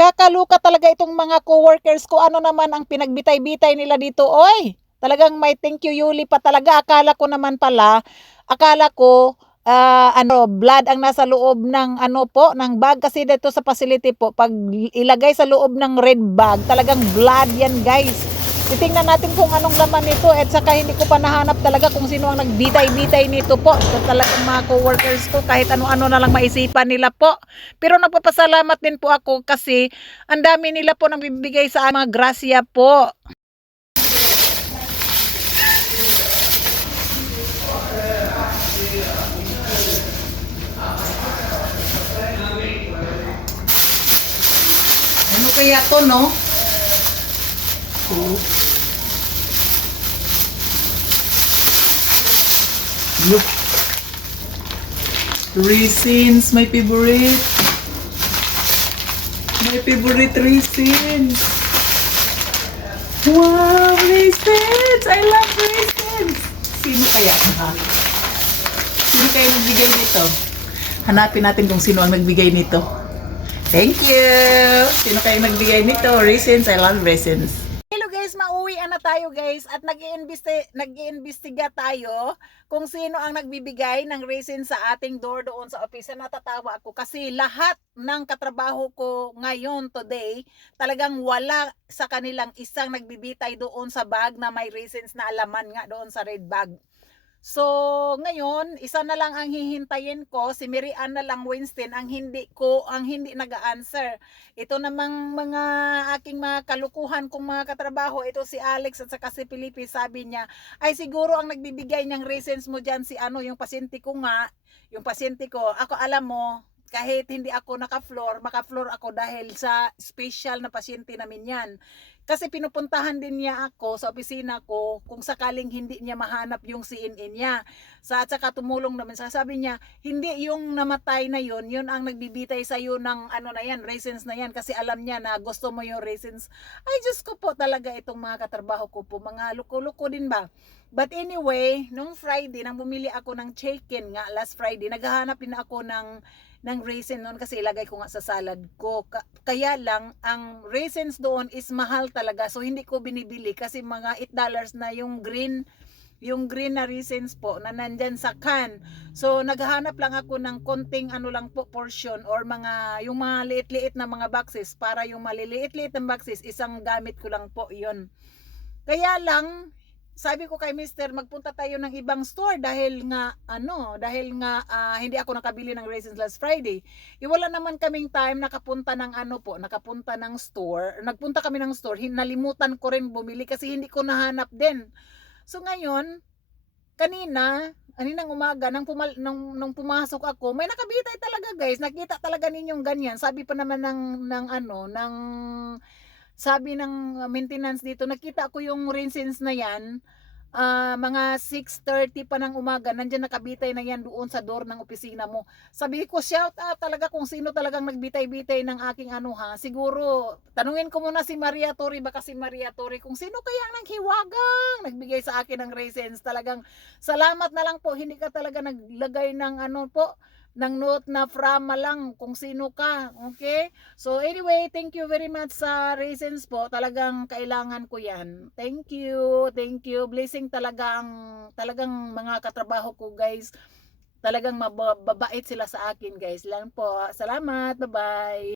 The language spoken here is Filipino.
Kakaluka talaga itong mga coworkers ko. Ano naman ang pinagbitay-bitay nila dito, oy? Talagang may thank you Yuli pa talaga. Akala ko naman pala, akala ko ah, ano, blood ang nasa loob ng ano po, ng bag kasi dito sa facility po, pag ilagay sa loob ng red bag, talagang blood yan, guys. Titingnan natin kung anong laman nito at saka hindi ko pa nahanap talaga kung sino ang nagbitay-bitay nito po. Ito talagang mga coworkers ko kahit ano-ano na lang maisipan nila po. Pero nagpapasalamat din po ako kasi ang dami nila po nang bibigay sa mga grasya po. Ano kaya to, no? Look. Resins, my favorite. My favorite resins. Wow, resins! I love resins! Sino kaya? Ha? Sino kaya nagbigay nito? Hanapin natin kung sino ang nagbigay nito. Thank you! Sino kaya nagbigay nito? Resins, I love resins. Hello guys, mauwi na tayo guys at nag-iimbesti nag-iimbestiga tayo kung sino ang nagbibigay ng resin sa ating door doon sa opisina. Natatawa ako kasi lahat ng katrabaho ko ngayon today talagang wala sa kanilang isang nagbibitay doon sa bag na may resins na alaman nga doon sa red bag. So, ngayon, isa na lang ang hihintayin ko, si Mary Ann na lang Winston ang hindi ko, ang hindi nag-answer. Ito namang mga aking mga kalukuhan kong mga katrabaho, ito si Alex at saka si Felipe, sabi niya, ay siguro ang nagbibigay ng reasons mo dyan si ano, yung pasyente ko nga, yung pasyente ko, ako alam mo, kahit hindi ako naka-floor, maka-floor ako dahil sa special na pasyente namin yan. Kasi pinupuntahan din niya ako sa opisina ko kung sakaling hindi niya mahanap yung CNA niya. Sa at saka tumulong naman sa sabi niya, hindi yung namatay na yun, yun ang nagbibitay sa iyo ng ano na yan, raisins na yan kasi alam niya na gusto mo yung raisins. Ay Diyos ko po talaga itong mga katrabaho ko po, mga luko-luko din ba? But anyway, nung Friday, nang bumili ako ng chicken nga last Friday, naghahanap din ako ng ng raisin noon kasi ilagay ko nga sa salad ko. Ka- kaya lang, ang raisins doon is mahal talaga. So, hindi ko binibili kasi mga 8 dollars na yung green yung green na raisins po na nandyan sa can. So, naghahanap lang ako ng konting ano lang po portion or mga, yung mga liit-liit na mga boxes para yung maliliit-liit na boxes, isang gamit ko lang po yon Kaya lang, sabi ko kay Mister, magpunta tayo ng ibang store dahil nga, ano, dahil nga ah, hindi ako nakabili ng raisins last Friday. Iwala naman kaming time nakapunta ng ano po, nakapunta ng store. Nagpunta kami ng store, nalimutan ko rin bumili kasi hindi ko nahanap din. So ngayon, kanina, kaninang umaga, nang, pumal, nung, nung pumasok ako, may nakabitay talaga guys. Nakita talaga ninyong ganyan. Sabi pa naman ng, ng ano, ng sabi ng maintenance dito, nakita ko yung raisins na yan, ah, mga 6.30 pa ng umaga, nandyan nakabitay na yan doon sa door ng opisina mo. Sabi ko, shout out talaga kung sino talagang nagbitay-bitay ng aking ano ha. Siguro, tanungin ko muna si Maria Tori, baka si Maria Tori, kung sino kaya ang naghiwagang nagbigay sa akin ng raisins. Talagang, salamat na lang po, hindi ka talaga naglagay ng ano po, ng note na frama lang kung sino ka. Okay? So anyway, thank you very much sa reasons po. Talagang kailangan ko 'yan. Thank you. Thank you. Blessing talaga ang talagang mga katrabaho ko, guys. Talagang mababait sila sa akin, guys. Lang po. Salamat. Bye-bye.